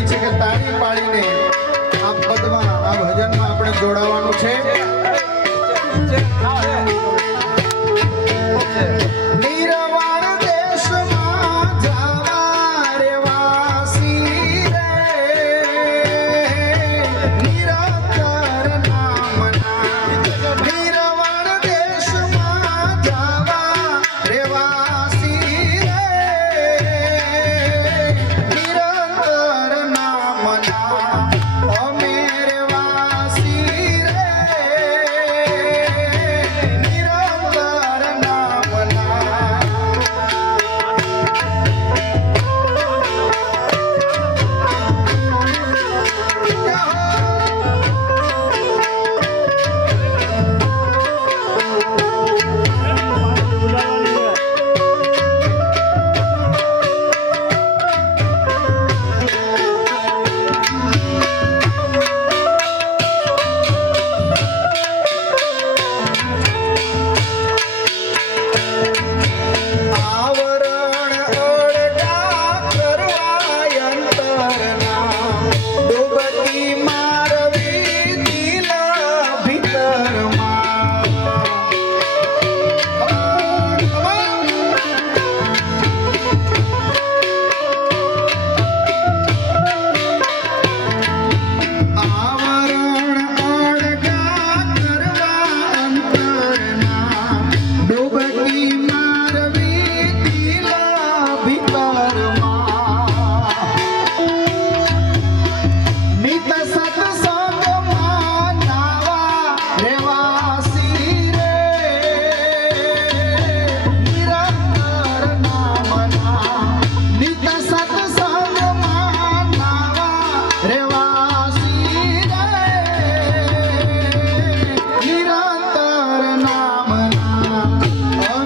વિનંતી છે કે તાળી પાડીને આ પદમાં આ ભજનમાં આપણે જોડાવાનું છે. Ó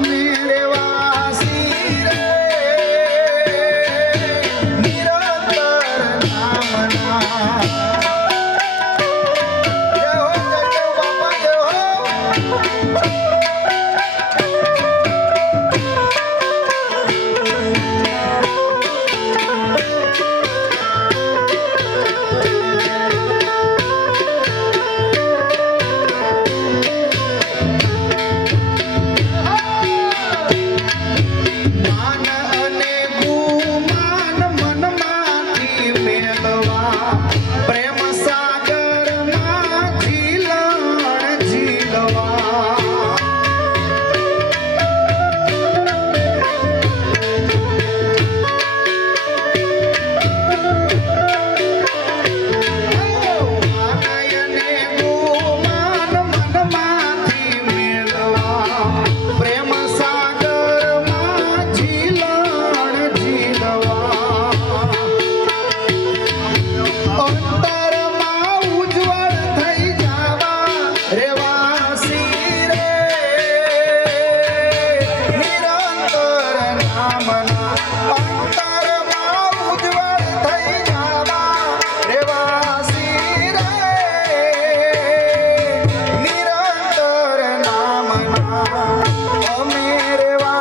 ओ मेरे वा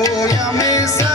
aleluia, mesa.